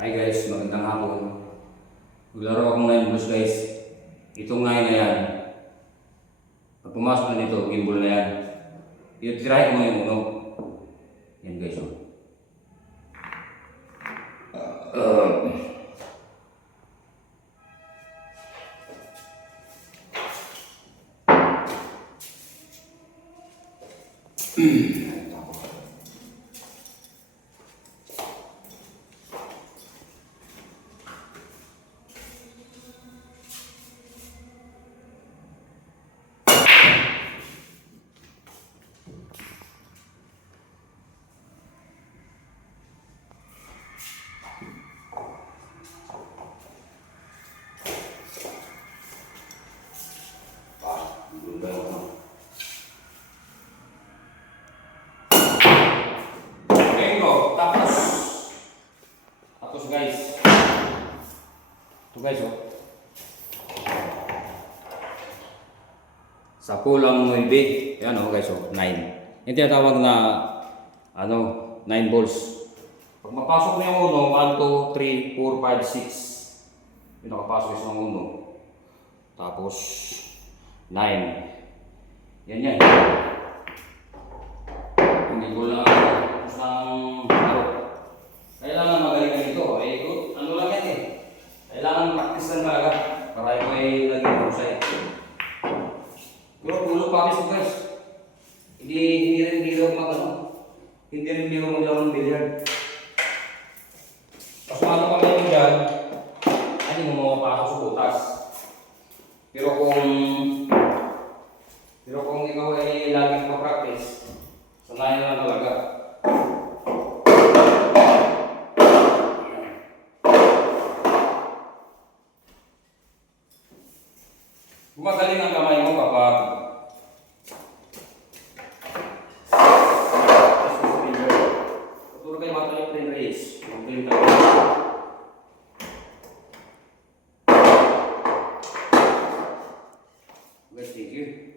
Hi guys, magandang hapon. Maglaro akong 9 balls guys. Itong 9 na yan. Pag pumasok na dito, gimbal na yan. Itirahin mo yung uno. Yan guys. Tapos guys. Ito guys oh. Sa kulang 9. Yan oh guys oh, 9. Yung tinatawag na 9 balls. Pag mapasok mo yung uno, 1, 2, 3, 4, 5, 6. Yung nakapasok isang uno. Tapos 9. Yan. Hindi ko lang isang laro. Kailangan magaling na ito. Ano lang yan eh. Kailangan practice lang talaga. Para ito ay laging husay. Pero tulog pa ko guys. Hindi rin biro Hindi rin biro maglaro ng billiard. Mas ano kami yung dyan, hindi mo mapapasok sa butas. Pero kung ikaw ay laging pa-practice, sanayan na talaga. Gumagaling ang kamay mo kapag tuturo kayo matuloy yung plane race. Yung plane tayo. Guys, thank you.